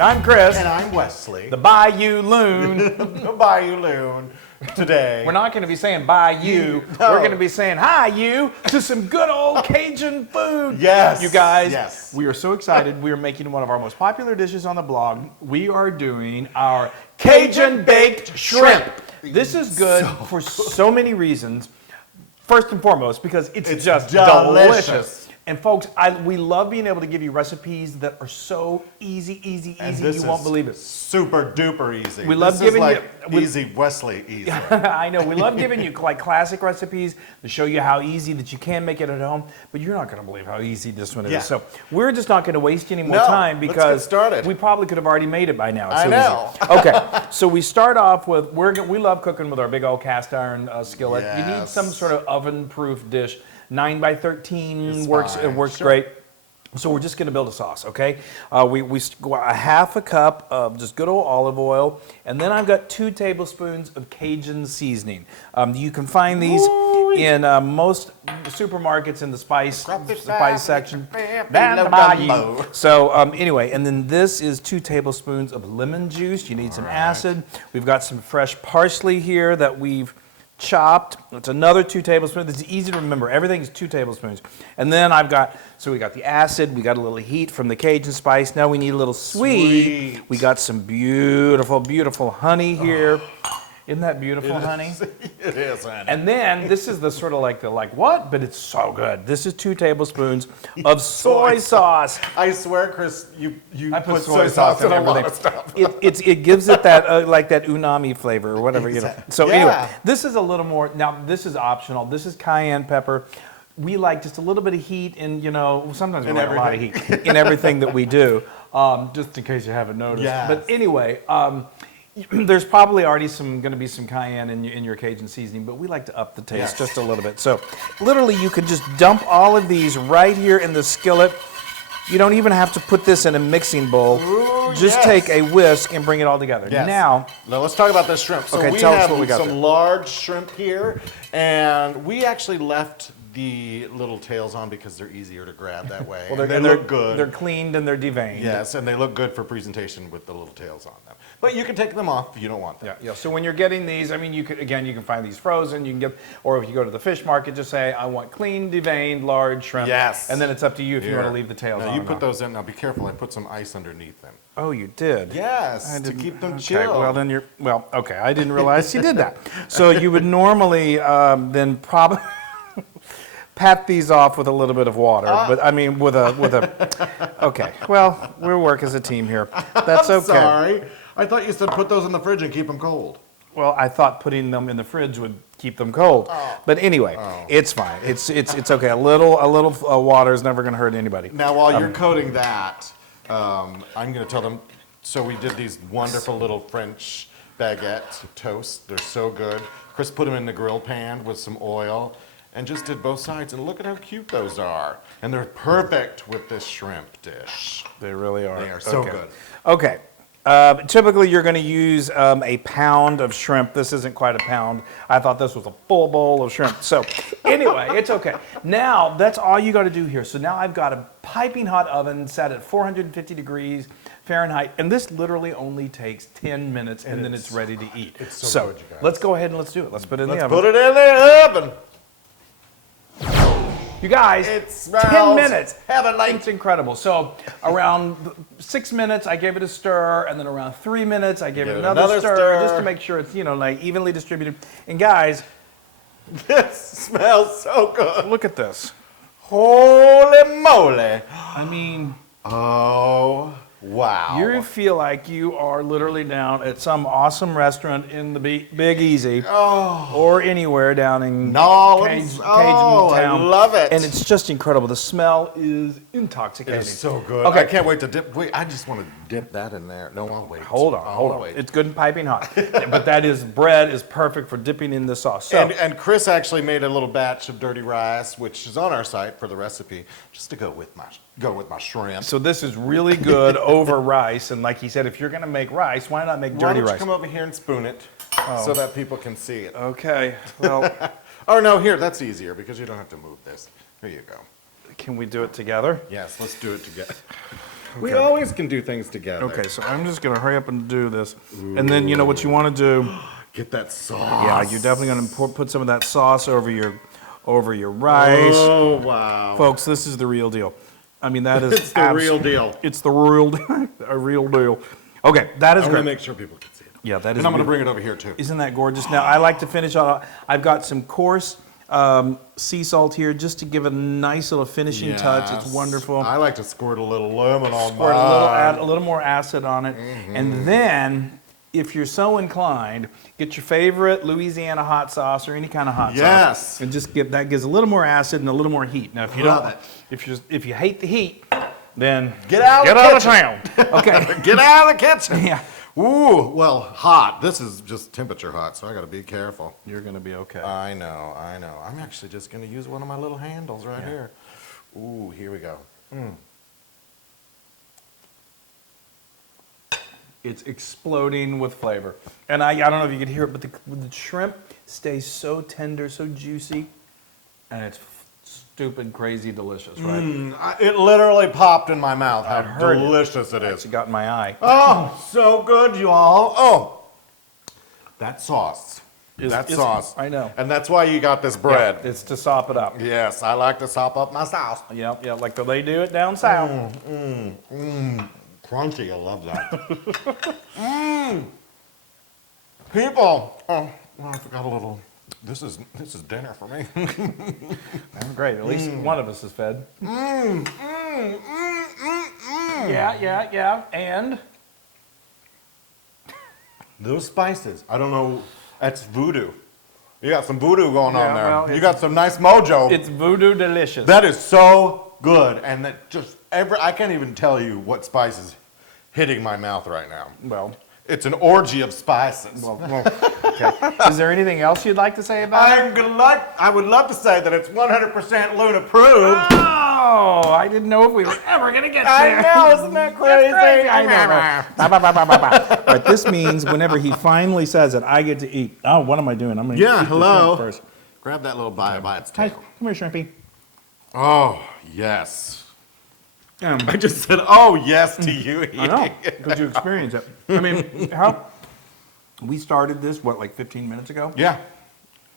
afternoon. I'm Chris. And I'm Wesley. The Bayou Loon. The Bayou Loon. Today. We're not going to be saying bye you. No. We're going to be saying hi you to some good old Cajun food. Yes. You guys, Yes. we are so excited. We are making one of our most popular dishes on the blog. We are doing our Cajun Baked Shrimp. This is good for so many reasons. First and foremost, because it's just delicious. And folks, we love being able to give you recipes that are so easy, you won't believe it. Super duper easy. We love giving you easy Wesley easy. I know, we love giving you like classic recipes to show you how easy that you can make it at home, but you're not going to believe how easy this one is. So we're just not going to waste any more time because let's get started. We probably could have already made it by now. It's so know. Easy. Okay, so we start off with, we love cooking with our big old cast iron skillet. Yes. You need some sort of oven-proof dish. 9 by 13 works. Fine. It works great. So we're just going to build a sauce, okay? We go a half a cup of just good old olive oil, and then I've got 2 tablespoons of Cajun seasoning. You can find these in most supermarkets in the spice section. So anyway, and then this is 2 tablespoons of lemon juice. You need some acid. We've got some fresh parsley here that we've chopped. It's another 2 tablespoons. It's easy to remember. Everything is 2 tablespoons. And then we got the acid. We got a little heat from the Cajun spice. Now we need a little sweet. We got some beautiful, beautiful honey here. Isn't that beautiful, honey? It is, honey. And then this is the sort of like what? But it's so good. This is 2 tablespoons of soy sauce. I swear, Chris, you I put soy sauce in a lot of stuff. It gives it that like that umami flavor or whatever, you know. So anyway, this is a little more. Now this is optional. This is cayenne pepper. We like just a little bit of heat, and sometimes we like a lot of heat in everything that we do. Just in case you haven't noticed. Yes. But anyway. There's probably already going to be some cayenne in your Cajun seasoning, but we like to up the taste just a little bit. So literally you can just dump all of these right here in the skillet. You don't even have to put this in a mixing bowl. Ooh, just take a whisk and bring it all together. Yes. Now let's talk about this shrimp. So we tell us have what we got some there. large shrimp here, and we actually left the little tails on because they're easier to grab that way. Well, they look good. They're cleaned and they're deveined. Yes, and they look good for presentation with the little tails on them. But you can take them off if you don't want them. Yeah. So when you're getting these, I mean, you can find these frozen. You can get, or if you go to the fish market, just say, I want clean, deveined, large shrimp. Yes. And then it's up to you if you want to leave the tails on. Now you put those in. Now be careful. I put some ice underneath them. Oh, you did? Yes, to keep them chilled. Well, then okay. I didn't realize you did that. So you would normally then probably pat these off with a little bit of water, but I mean with a. Okay. Well, we work as a team here. That's okay. Sorry, I thought you said put those in the fridge and keep them cold. Well, I thought putting them in the fridge would keep them cold, but anyway, it's fine. It's okay. A little water is never going to hurt anybody. Now, while you're coating that, I'm going to tell them. So we did these wonderful little French baguette toast. They're so good. Chris put them in the grill pan with some oil. And just did both sides, and look at how cute those are. And they're perfect with this shrimp dish. They really are. They are so good. Okay. Typically, you're going to use a pound of shrimp. This isn't quite a pound. I thought this was a full bowl of shrimp. So anyway, it's okay. Now, that's all you got to do here. So now I've got a piping hot oven set at 450 degrees Fahrenheit, and this literally only takes 10 minutes, and then it's ready to eat. It's so good, you guys. Let's go ahead and let's do it. Let's put it in the oven. Let's put it in the oven. You guys, It smells 10 minutes. heavenly. It's incredible. So around 6 minutes, I gave it a stir, and then around 3 minutes, I gave it another stir, just to make sure it's like evenly distributed. And guys, this smells so good. look at this. Holy moly! I mean, Oh wow! you feel like you are literally down at some awesome restaurant in the Big Easy, or anywhere down in Nolans. Cajun I town. love it. And it's just incredible. The smell is intoxicating. It's so good. Okay. I can't wait to dip. Wait, I just want to dip that in there. No, I'll wait. Hold on. Wait. It's good and piping hot. But bread is perfect for dipping in the sauce. So, And Chris actually made a little batch of dirty rice, which is on our site for the recipe, just to go with my shrimp. so this is really good over rice. And like he said, if you're going to make rice, why not make Why dirty don't you rice? come over here and spoon it so that people can see it? Okay. Well, Oh no, here, that's easier because you don't have to move this. Here you go. can we do it together? Yes, let's do it together. We always can do things together. Okay, so I'm just gonna hurry up and do this. And then you know what you wanna do? Get that sauce. Yeah, you're definitely gonna put some of that sauce over your rice. Oh, wow. Folks, this is the real deal. I mean, that is It's the real deal. It's the real, a real deal. Okay, that is I'm great. gonna make sure people can see it. Yeah, that is. And I'm gonna beautiful. bring it over here too. Isn't that gorgeous? Now, I like to finish on, I've got some coarse sea salt here just to give a nice little finishing touch. It's Yes. wonderful. I like to squirt a little lemon on Squirt mine. a little more acid on it. And then, if you're so inclined, get your favorite Louisiana hot sauce or any kind of hot Yes. sauce. And just that gives a little more acid and a little more heat. Now, if you Love don't, it. if you hate the heat, then Get out of the town. Okay. Get out of the kitchen. Yeah. Ooh, well, hot. This is just temperature hot, so I gotta be careful. You're gonna be okay. I know. I'm actually just gonna use one of my little handles right here. Ooh, here we go. It's exploding with flavor. And I don't know if you can hear it, but the shrimp stays so tender, so juicy, and it's stupid, crazy delicious, right? It literally popped in my mouth. How heard it. delicious it is. It's got in my eye. Oh, so good, you all. Oh, that sauce. It's- Sauce. I know. And that's why you got this bread. Yeah, it's to sop it up. Yes, I like to sop up my sauce. Yeah, like they do it down south. Crunchy, I love that. People. Oh, I forgot a little. This is dinner for me. Great. At least one of us is fed. Yeah. And Those spices. I don't know. That's voodoo. You got some voodoo going on there. well, You got some nice mojo. it's voodoo delicious. That is so good, and that just I can't even tell you what spice is hitting my mouth right now. well, It's an orgy of spices. okay. Is there anything else you'd like to say about it? I would love to say that it's 100% Loon approved. Oh, I didn't know if we were ever going to get I there. know, isn't that crazy? That's crazy. I know. But this means whenever he finally says it, I get to eat. Oh, what am I doing? I'm going to Yeah, eat the hello. shrimp first. Grab that little bite by its Hi, tail. come here, Shrimpy. Oh, yes. I just said, oh, yes to you. I know, because you experience it. I mean, we started this, like 15 minutes ago? Yeah.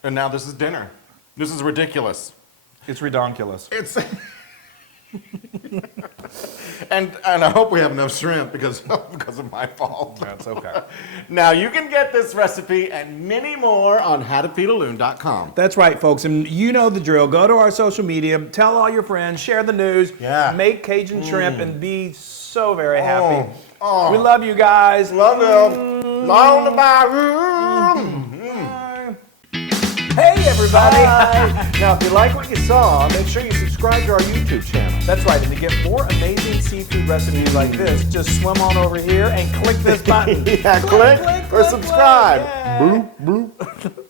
And now this is dinner. This is ridiculous. It's redonkulous. It's and I hope we have enough shrimp because of my fault. That's okay. Now you can get this recipe and many more on howtofeedaloon.com. That's right, folks. And you know the drill. Go to our social media, tell all your friends, share the news, make Cajun shrimp, and be so very happy. Oh. We love you guys. Love you. Long to my room. Hey, everybody. Now, if you like what you saw, make sure you subscribe to our YouTube channel. That's right. And to get more amazing seafood recipes like this, just swim on over here and click this button. Yeah, click or subscribe. Yeah. Boop, boop.